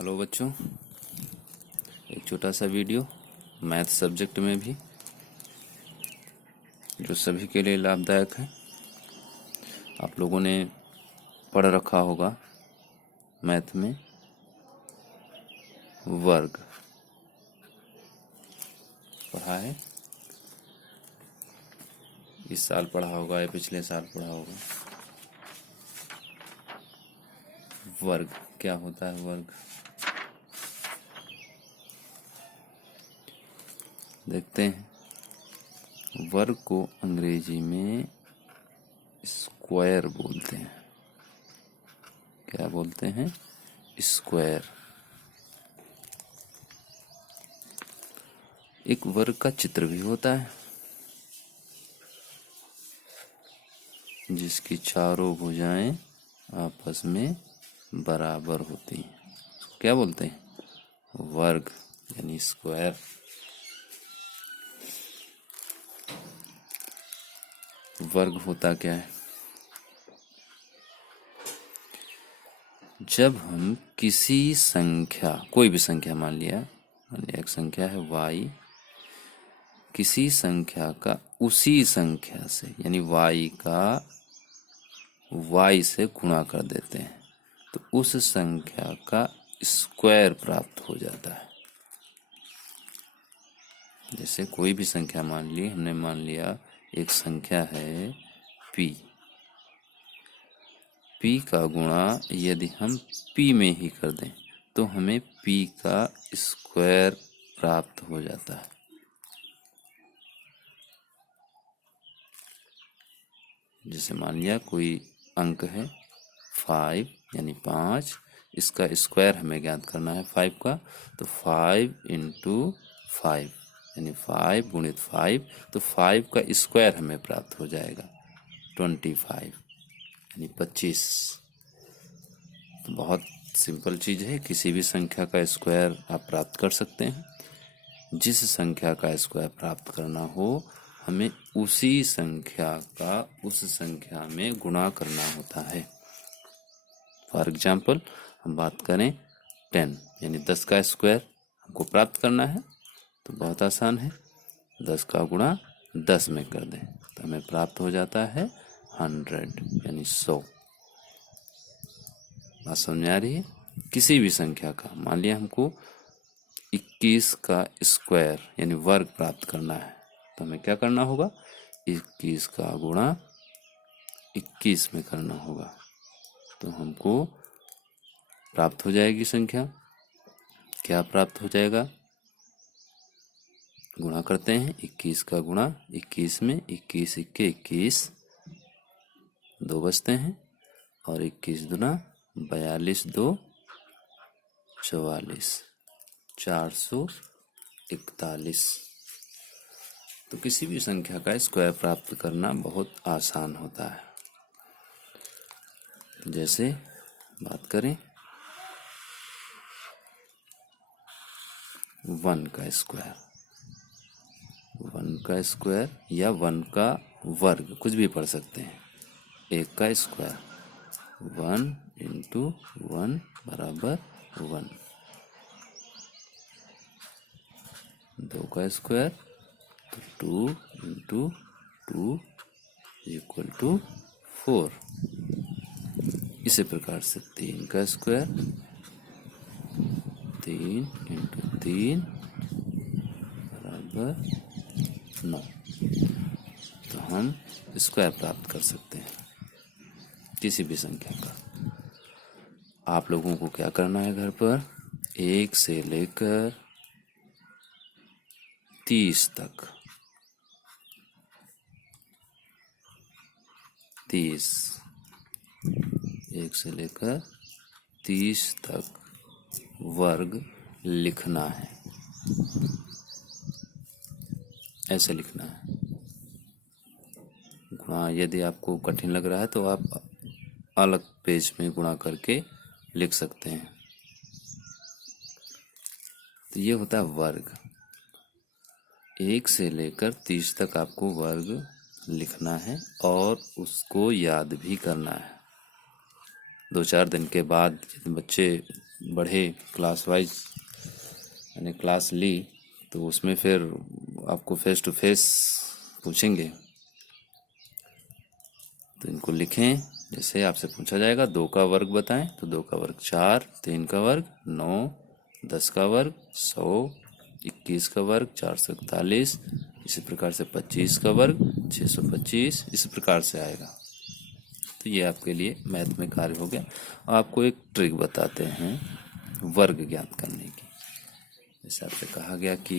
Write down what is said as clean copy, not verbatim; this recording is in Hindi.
हेलो बच्चों, एक छोटा सा वीडियो मैथ सब्जेक्ट में भी जो सभी के लिए लाभदायक है। आप लोगों ने पढ़ रखा होगा मैथ में वर्ग पढ़ा है। इस साल पढ़ा होगा या पिछले साल पढ़ा होगा। वर्ग क्या होता है? वर्ग देखते हैं। वर्ग को अंग्रेजी में स्क्वायर बोलते हैं। क्या बोलते हैं? स्क्वायर। एक वर्ग का चित्र भी होता है जिसकी चारों भुजाएं आपस में बराबर होती हैं। क्या बोलते हैं? वर्ग यानी स्क्वायर। वर्ग होता क्या है? जब हम किसी संख्या, कोई भी संख्या मान लिया एक संख्या है y, किसी संख्या का उसी संख्या से यानी y का y से गुणा कर देते हैं तो उस संख्या का स्क्वायर प्राप्त हो जाता है। जैसे कोई भी संख्या मान ली, हमने मान लिया एक संख्या है p का गुणा यदि हम p में ही कर दें तो हमें p का स्क्वायर प्राप्त हो जाता है। जैसे मान लिया कोई अंक है 5 यानी 5, इसका स्क्वायर हमें ज्ञात करना है 5 का, तो 5 इंटू 5 यानी 5 गुणित 5, तो 5 का स्क्वायर हमें प्राप्त हो जाएगा 25 यानी 25। तो बहुत सिंपल चीज़ है, किसी भी संख्या का स्क्वायर आप प्राप्त कर सकते हैं। जिस संख्या का स्क्वायर प्राप्त करना हो हमें उसी संख्या का उस संख्या में गुणा करना होता है। फॉर एग्जाम्पल हम बात करें 10 यानी 10 का स्क्वायर हमको प्राप्त करना है तो बहुत आसान है, 10 का गुणा 10 में कर दें तो हमें प्राप्त हो जाता है 100 यानी 100। बात समझ आ रही है? किसी भी संख्या का, मान लिया हमको 21 का स्क्वायर यानी वर्ग प्राप्त करना है तो हमें क्या करना होगा? 21 का गुणा 21 में करना होगा तो हमको प्राप्त हो जाएगी संख्या। क्या प्राप्त हो जाएगा? गुणा करते हैं 21 का गुणा 21 में, 21 इक्के 21, 2 बचते हैं और 21 दुना 42, 2 44, 441। तो किसी भी संख्या का स्क्वायर प्राप्त करना बहुत आसान होता है। जैसे बात करें 1 का स्क्वायर, 1 का स्क्वायर या 1 का वर्ग कुछ भी पढ़ सकते हैं। 1 का स्क्वायर 1 इंटू 1 बराबर 1, 2 का स्क्वायर 2 इंटू 2 इक्वल टू 4। इसी प्रकार से 3 का स्क्वायर 3 इंटू 3 बराबर 9। तो हम स्क्वायर प्राप्त कर सकते हैं किसी भी संख्या का। आप लोगों को क्या करना है? घर पर 1 से लेकर 30 तक, 30, 1 से लेकर 30 तक वर्ग लिखना है। ऐसे लिखना है। गुणा यदि आपको कठिन लग रहा है तो आप अलग पेज में गुणा करके लिख सकते हैं। तो ये होता है वर्ग। 1 से लेकर 30 तक आपको वर्ग लिखना है और उसको याद भी करना है। 2-4 दिन के बाद बच्चे बढ़े क्लास वाइज यानी क्लास ली तो उसमें फिर आपको फेस टू फेस पूछेंगे, तो इनको लिखें। जैसे आपसे पूछा जाएगा 2 का वर्ग बताएं, तो 2 का वर्ग 4, 3 का वर्ग 9, 10 का वर्ग 100, 21 का वर्ग 441, इसी प्रकार से 25 का वर्ग 625, इसी प्रकार से आएगा। तो ये आपके लिए मैथ में कार्य हो गया। और आपको एक ट्रिक बताते हैं वर्ग ज्ञात करने की। जैसे आपसे कहा गया कि